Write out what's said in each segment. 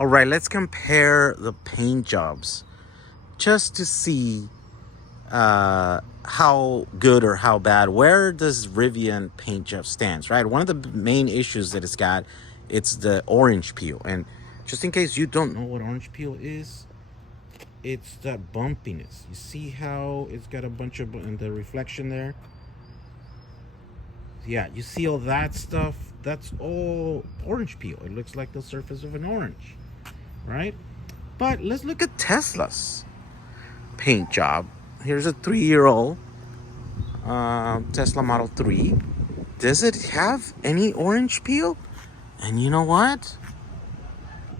All right, let's compare the paint jobs just to see how good or how bad. Where does Rivian paint job stands, right? One of the main issues that it's the orange peel. And just in case you don't know what orange peel is, it's that bumpiness. You see how it's got a bunch of in the reflection there? Yeah, you see all that stuff? That's all orange peel. It looks like the surface of an orange, right? But let's look at Tesla's paint job. Here's a 3-year-old Tesla Model 3. Does it have any orange peel? And you know what?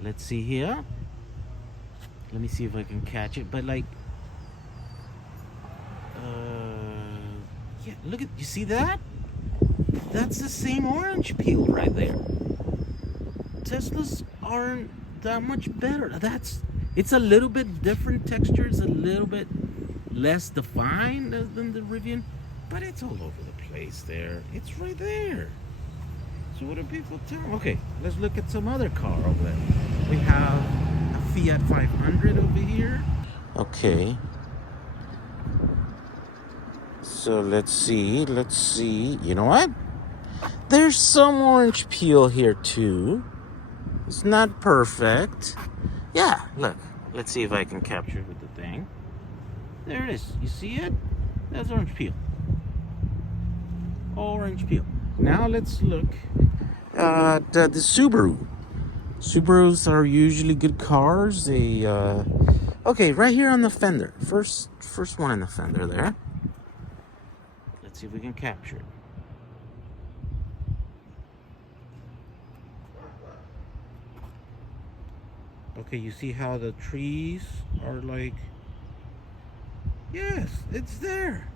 Let's see here. Let me see if I can catch it. But like, yeah, look at, you see that? That's the same orange peel right there. Teslas aren't that much better. It's a little bit different texture. It's a little bit less defined than the Rivian, but it's all over the place there. It's right there. So what do people tell? Okay, let's look at some other car over there. We have a Fiat 500 over here. Okay. So let's see. You know what? There's some orange peel here too. It's not perfect. Yeah, look. Let's see if I can capture it with the thing. There it is. You see it? That's orange peel. Orange peel. Now let's look at the Subaru. Subarus are usually good cars. They okay, right here on the fender. First one on the fender there. Let's see if we can capture it. Okay, you see how the trees are like, yes, it's there.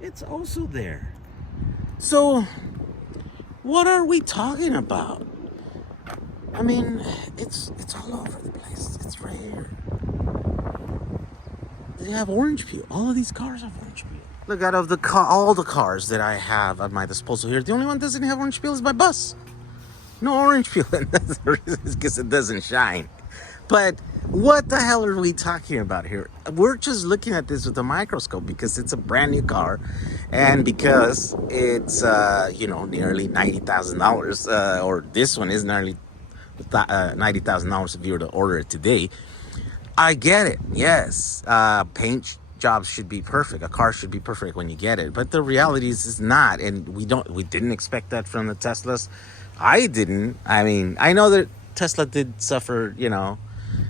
It's also there. So, what are we talking about? I mean, it's all over the place. It's right here. They have orange peel. All of these cars have orange peel. Look, out of all the cars that I have at my disposal here, the only one that doesn't have orange peel is my bus. No orange peel, and that's the reason, because it doesn't shine. But what the hell are we talking about here? We're just looking at this with a microscope because it's a brand new car, and because it's nearly $90,000, or this one is nearly $90,000 if you were to order it today. I get it. Yes, paint jobs should be perfect. A car should be perfect when you get it, but the reality is it's not, and we didn't expect that from the Teslas. I didn't. I mean, I know that Tesla did suffer,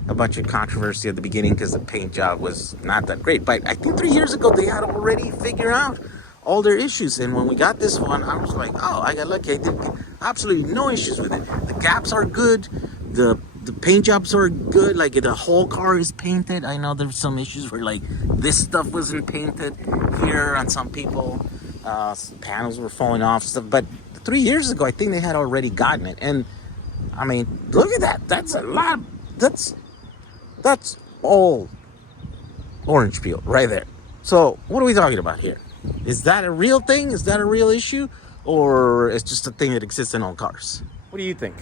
a bunch of controversy at the beginning because the paint job was not that great. But I think 3 years ago, they had already figured out all their issues. And when we got this one, I was like, oh, I got lucky. I did absolutely no issues with it. The gaps are good. The paint jobs are good. Like, the whole car is painted. I know there's some issues where, like, this stuff wasn't painted here on some people. Some panels were falling off, stuff. But 3 years ago, I think they had already gotten it. And I mean, look at that. That's a lot. That's all orange peel right there. So what are we talking about here? Is that a real thing? Is that a real issue? Or it's just a thing that exists in all cars? What do you think?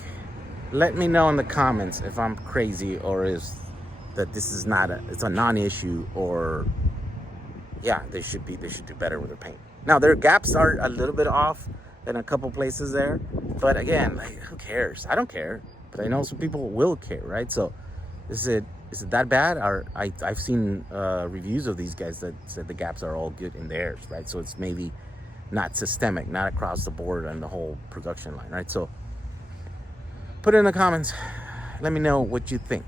Let me know in the comments if I'm crazy, or is that this is not it's a non-issue, or yeah, they should do better with their paint. Now, their gaps are a little bit off in a couple places there, but again, like, who cares? I don't care, but I know some people will care, right? So is it that bad? Or I've seen reviews of these guys that said the gaps are all good in theirs, right? So it's maybe not systemic, not across the board on the whole production line, right? So put it in the comments. Let me know what you think.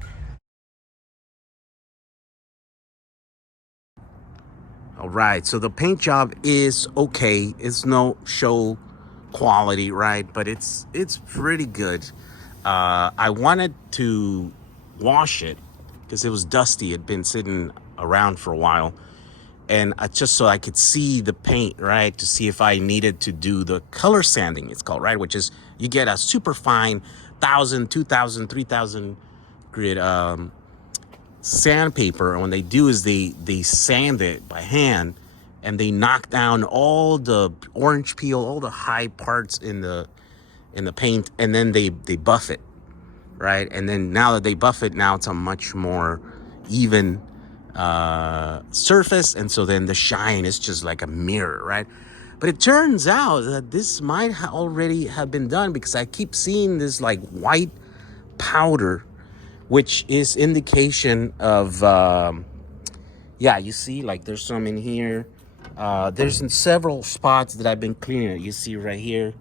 All right, so the paint job is okay. It's no show quality, right? But it's pretty good. I wanted to wash it because it was dusty. It'd been sitting around for a while, and just so I could see the paint, right? To see if I needed to do the color sanding, it's called, right? Which is, you get a super fine 1,000, 2,000, 3,000 grit sandpaper, and what they do is they sand it by hand, and they knock down all the orange peel, all the high parts in the paint, and then they buff it, right? And then now that they buff it, now it's a much more even surface, and so then the shine is just like a mirror, right? But it turns out that this might already have been done, because I keep seeing this like white powder, which is indication of yeah, you see, like there's some in here. There's in several spots that I've been cleaning it. You see right here,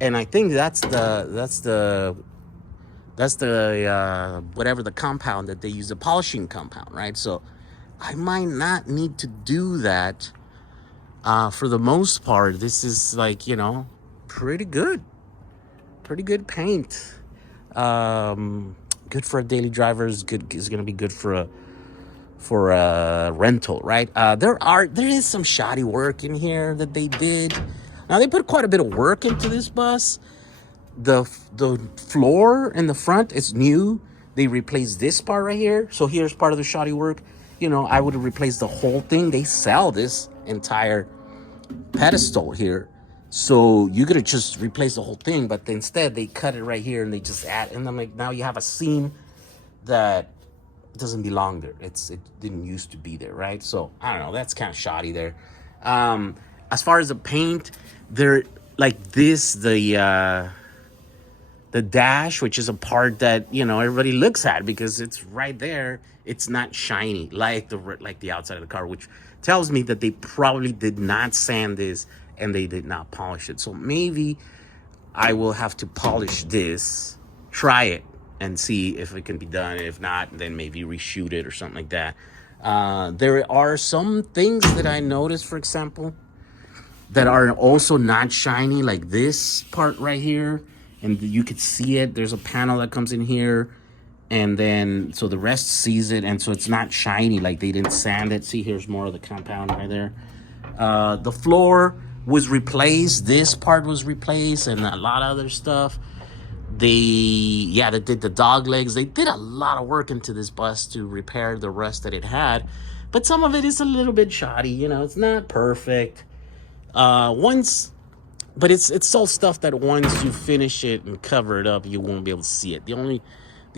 and I think that's the whatever the compound that they use, the polishing compound, right? So I might not need to do that. For the most part, this is like, you know, pretty good paint. Good for a daily driver. Is gonna be good for a rental, right? There is some shoddy work in here that they did. Now they put quite a bit of work into this bus. The floor in the front is new. They replaced this part right here. So here's part of the shoddy work. You know, I would have replaced the whole thing. They sell this entire pedestal here, so you could have just replaced the whole thing, but instead they cut it right here and they just add, and I'm like, now you have a seam that doesn't belong there. It didn't used to be there, right? So I don't know, that's kind of shoddy there. As far as the paint, they're like this, the dash, which is a part that, you know, everybody looks at because it's right there. It's not shiny like the outside of the car, which tells me that they probably did not sand this and they did not polish it. So maybe I will have to polish this, try it, and see if it can be done. If not, then maybe reshoot it or something like that. There are some things that I noticed, for example, that are also not shiny, like this part right here. And you could see it. There's a panel that comes in here. And then, so the rest sees it. And so it's not shiny, like they didn't sand it. See, here's more of the compound right there. The floor was replaced. This part was replaced and a lot of other stuff. They did the dog legs. They did a lot of work into this bus to repair the rest that it had. But some of it is a little bit shoddy. You know, it's not perfect. But it's all stuff that once you finish it and cover it up, you won't be able to see it. The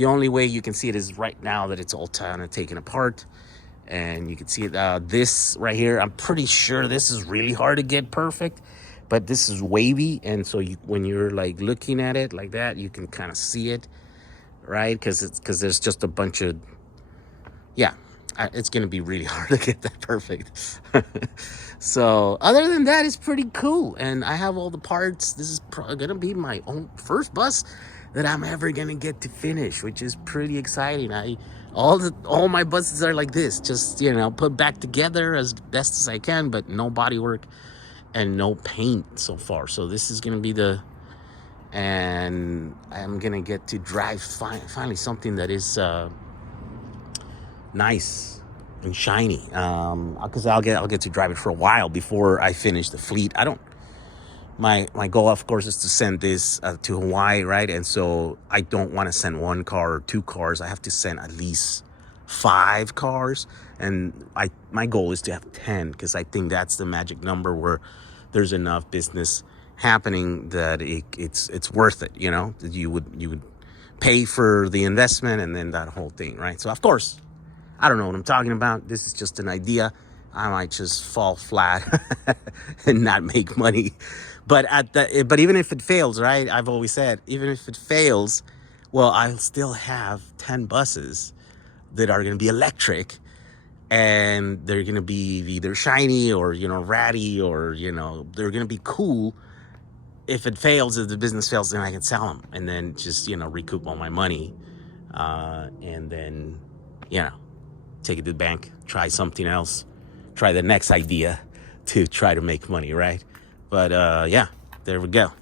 only way you can see it is right now that it's all kind of taken apart, and you can see it. This right here, I'm pretty sure this is really hard to get perfect, but this is wavy, and so when you're like looking at it like that, you can kind of see it, right? Because there's just a bunch of, yeah. It's going to be really hard to get that perfect. So other than that, it's pretty cool. And I have all the parts. This is probably going to be my own first bus that I'm ever going to get to finish, which is pretty exciting. All my buses are like this, just, you know, put back together as best as I can, but no body work and no paint so far. So this is going to be and I'm going to get to drive finally something that is, nice and shiny, because I'll get to drive it for a while before I finish the fleet. My goal, of course, is to send this to Hawaii, right? And so I don't want to send one car or two cars. I have to send at least 5 cars, and my goal is to have 10, because I think that's the magic number where there's enough business happening that it's worth it. You know, that you would pay for the investment and then that whole thing, right? So of course, I don't know what I'm talking about. This is just an idea. I might just fall flat and not make money. But even if it fails, right? I've always said, even if it fails, well, I'll still have 10 buses that are going to be electric, and they're going to be either shiny or, you know, ratty, or, you know, they're going to be cool. If it fails, if the business fails, then I can sell them and then just, you know, recoup all my money. And then, you know, take it to the bank, try something else, try the next idea to try to make money, right? But yeah, there we go.